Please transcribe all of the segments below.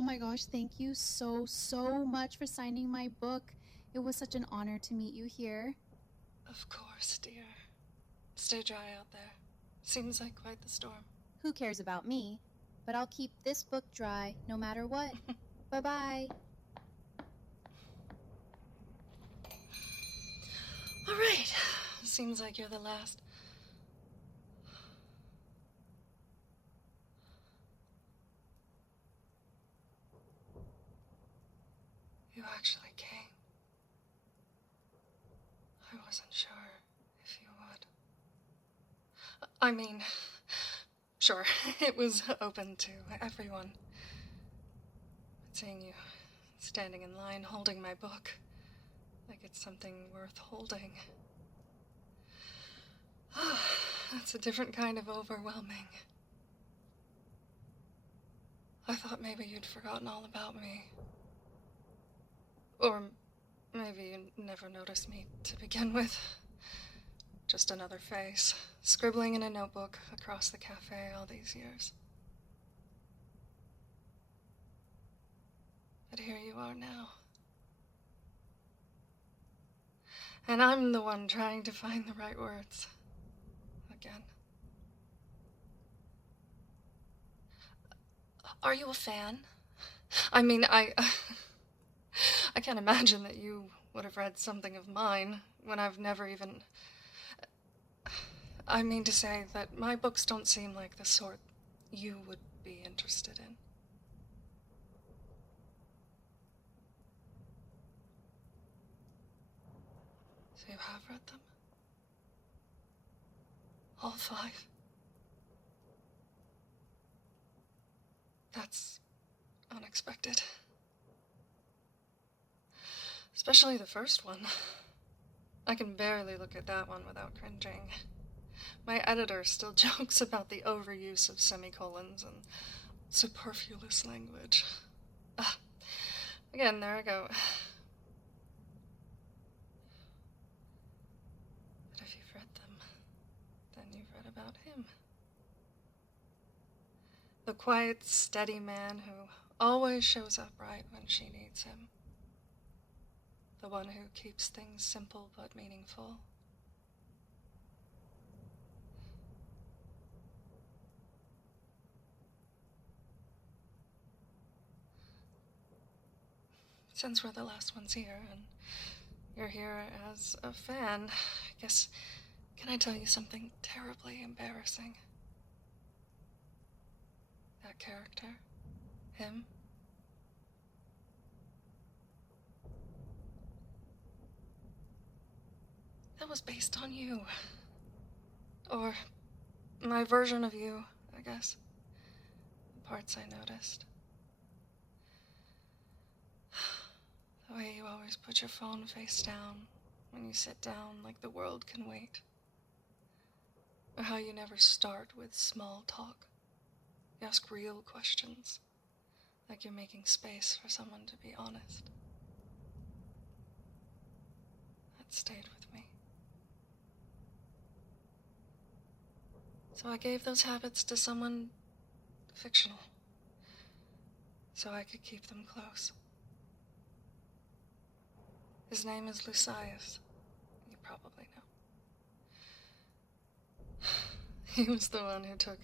Oh my gosh, thank you so much for signing my book. It was such an honor to meet you here. Of course, dear. Stay dry out there. Seems like quite the storm. Who cares about me? But I'll keep this book dry no matter what. Bye-bye. All right. Seems like you're the last. You actually came. I wasn't sure if you would. I mean, sure, it was open to everyone. But seeing you standing in line holding my book, like it's something worth holding. That's a different kind of overwhelming. I thought maybe you'd forgotten all about me. Or maybe you never noticed me to begin with. Just another face, scribbling in a notebook across the cafe all these years. But here you are now. And I'm the one trying to find the right words. Again. Are you a fan? I mean, I can't imagine that you would have read something of mine when I've never even... I mean to say that my books don't seem like the sort you would be interested in. So you have read them? All 5? That's unexpected. Especially the first one. I can barely look at that one without cringing. My editor still jokes about the overuse of semicolons and superfluous language. Again, there I go. But if you've read them, then you've read about him. The quiet, steady man who always shows up right when she needs him. The one who keeps things simple but meaningful. Since we're the last ones here, and you're here as a fan, I guess, can I tell you something terribly embarrassing? That character, him, that was based on you. Or my version of you, I guess. The parts I noticed. The way you always put your phone face down when you sit down like the world can wait. Or how you never start with small talk. You ask real questions, like you're making space for someone to be honest. That stayed with me. So I gave those habits to someone fictional, so I could keep them close. His name is Lucius. You probably know. He was the one who took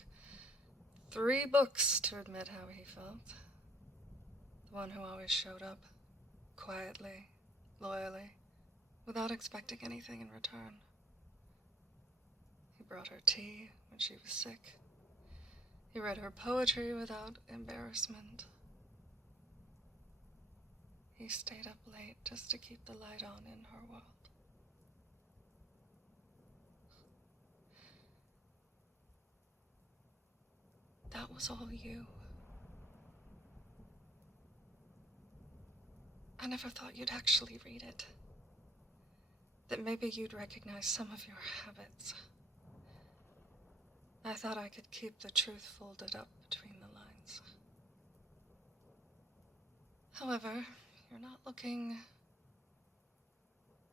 3 books to admit how he felt. The one who always showed up, quietly, loyally, without expecting anything in return. He brought her tea when she was sick. He read her poetry without embarrassment. He stayed up late just to keep the light on in her world. That was all you. I never thought you'd actually read it. That maybe you'd recognize some of your habits. I thought I could keep the truth folded up between the lines. However, you're not looking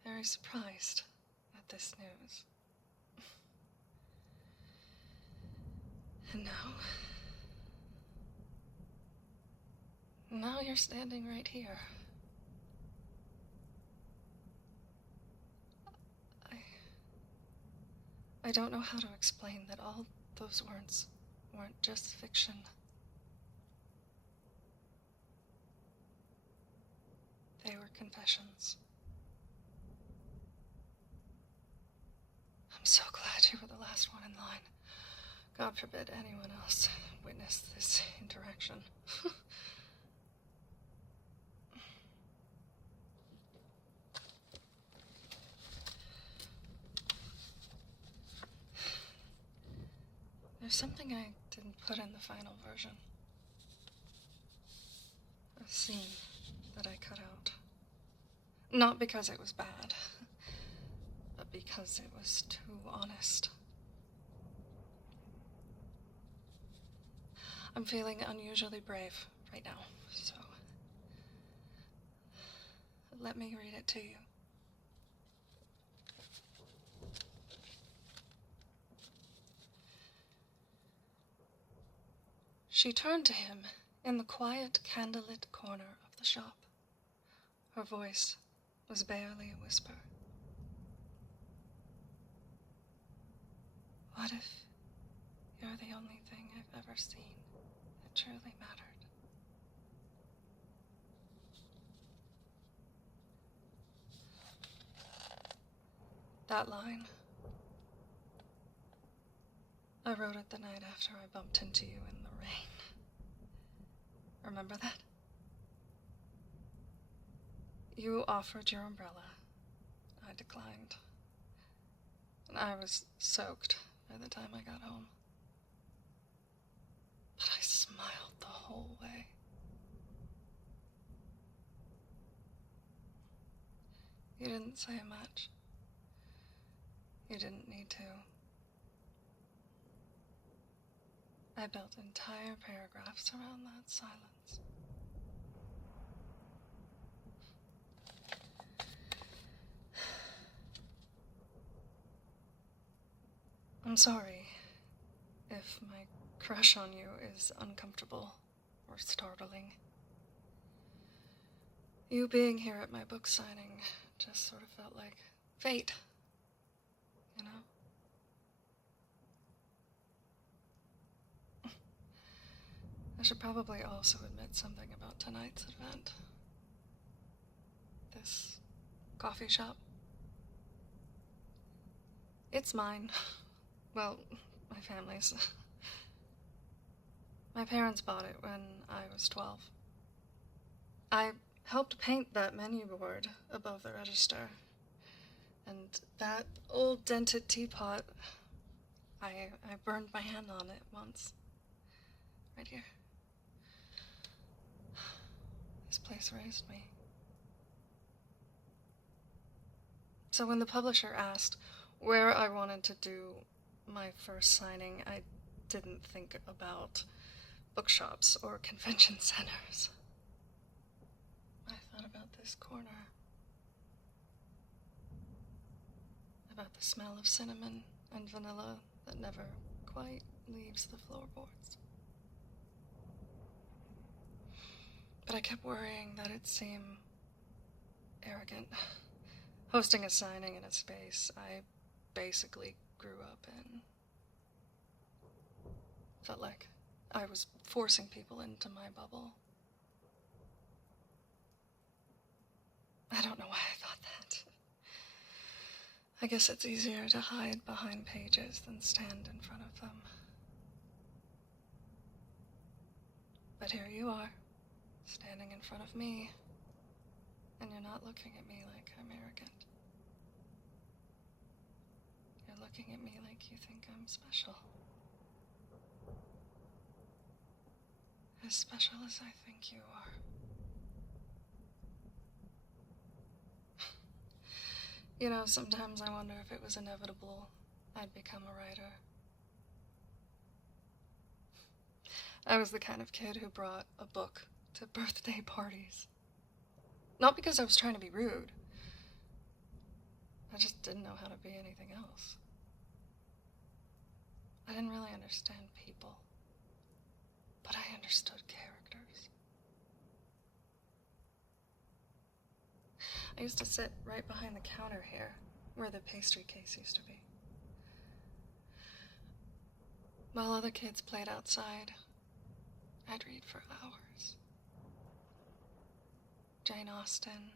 very surprised at this news. And Now you're standing right here. I don't know how to explain that all those words weren't just fiction. They were confessions. I'm so glad you were the last one in line. God forbid anyone else witnessed this interaction. There's something I didn't put in the final version. A scene that I cut out. Not because it was bad, but because it was too honest. I'm feeling unusually brave right now, so let me read it to you. She turned to him in the quiet, candlelit corner of the shop. Her voice was barely a whisper. What if you're the only thing I've ever seen that truly mattered? That line, I wrote it the night after I bumped into you in the rain. Remember that? You offered your umbrella. I declined. And I was soaked by the time I got home. But I smiled the whole way. You didn't say much. You didn't need to. I built entire paragraphs around that silence. I'm sorry if my crush on you is uncomfortable or startling. You being here at my book signing just sort of felt like fate, you know? I should probably also admit something about tonight's event. This coffee shop. It's mine. Well, my family's. My parents bought it when I was 12. I helped paint that menu board above the register. And that old dented teapot, I burned my hand on it once. Right here. This place raised me. So when the publisher asked where I wanted to do my first signing, I didn't think about bookshops or convention centers. I thought about this corner. About the smell of cinnamon and vanilla that never quite leaves the floorboards. But I kept worrying that it'd seem arrogant. Hosting a signing in a space I basically grew up in. Felt like I was forcing people into my bubble. I don't know why I thought that. I guess it's easier to hide behind pages than stand in front of them. But here you are, standing in front of me, and you're not looking at me like I'm arrogant. You're looking at me like you think I'm special. As special as I think you are. You know, sometimes I wonder if it was inevitable I'd become a writer. I was the kind of kid who brought a book to birthday parties. Not because I was trying to be rude. I just didn't know how to be anything else. I didn't really understand people, but I understood characters. I used to sit right behind the counter here, where the pastry case used to be. While other kids played outside, I'd read for hours. Jane Austen,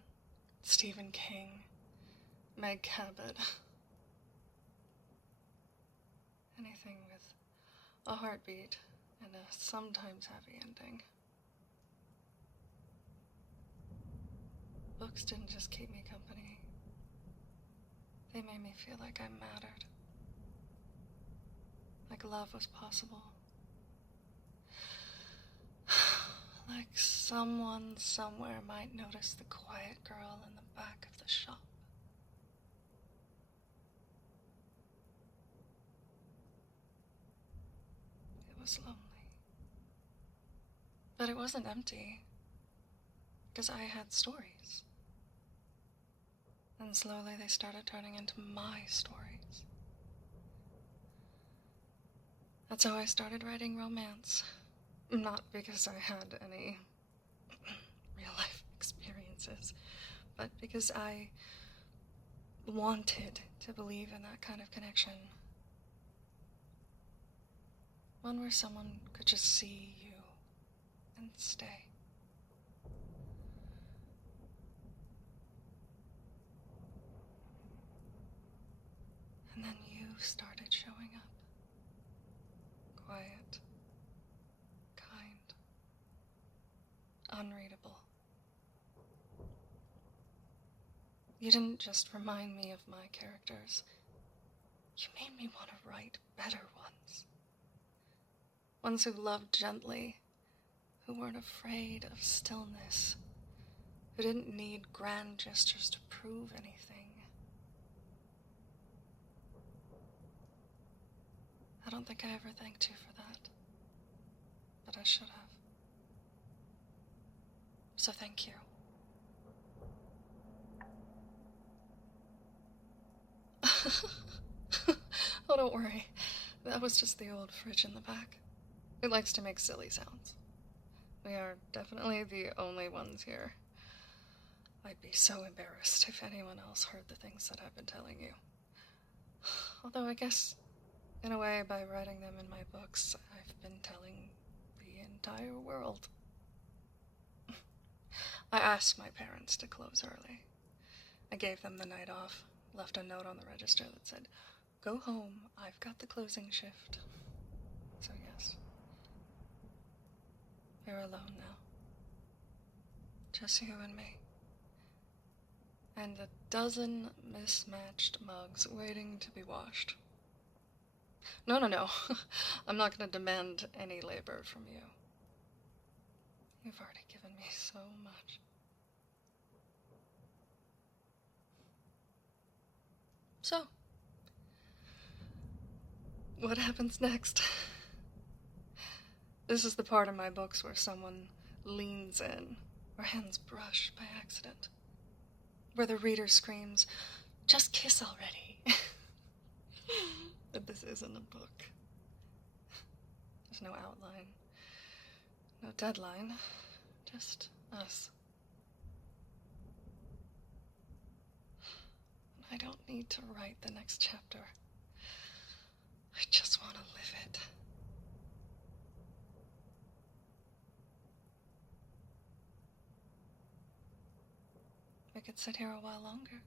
Stephen King, Meg Cabot. Anything with a heartbeat and a sometimes happy ending. Books didn't just keep me company. They made me feel like I mattered. Like love was possible. Like someone somewhere might notice the quiet girl in the back of the shop. It was lonely. But it wasn't empty, because I had stories. And slowly they started turning into my stories. That's how I started writing romance. Not because I had any real-life experiences, but because I wanted to believe in that kind of connection. One where someone could just see you and stay. And then you started showing up. Quiet. Kind. Unreadable. You didn't just remind me of my characters. You made me want to write better ones. Ones who loved gently, who weren't afraid of stillness, who didn't need grand gestures to prove anything. I don't think I ever thanked you for that, but I should have. So thank you. Oh, don't worry. That was just the old fridge in the back. It likes to make silly sounds. We are definitely the only ones here. I'd be so embarrassed if anyone else heard the things that I've been telling you. Although I guess, in a way, by writing them in my books, I've been telling the entire world. I asked my parents to close early. I gave them the night off, left a note on the register that said, "Go home, I've got the closing shift." So yes, we're alone now. Just you and me. And a dozen mismatched mugs waiting to be washed. No. I'm not going to demand any labor from you. You've already given me so much. So, what happens next? This is the part of my books where someone leans in, or hands brush by accident. Where the reader screams, "Just kiss already." But this isn't a book. There's no outline, no deadline, just us. I don't need to write the next chapter. I just want to live it. We could sit here a while longer.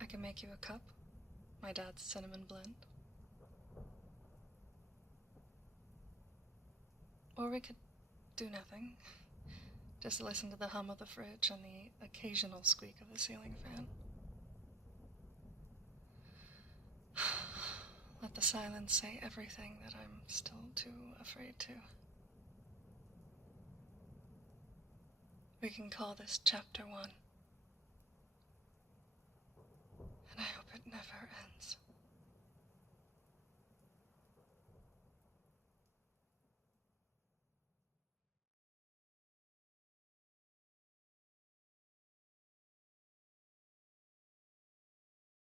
I can make you a cup, my dad's cinnamon blend. Or we could do nothing. Just listen to the hum of the fridge and the occasional squeak of the ceiling fan. Let the silence say everything that I'm still too afraid to. We can call this Chapter 1.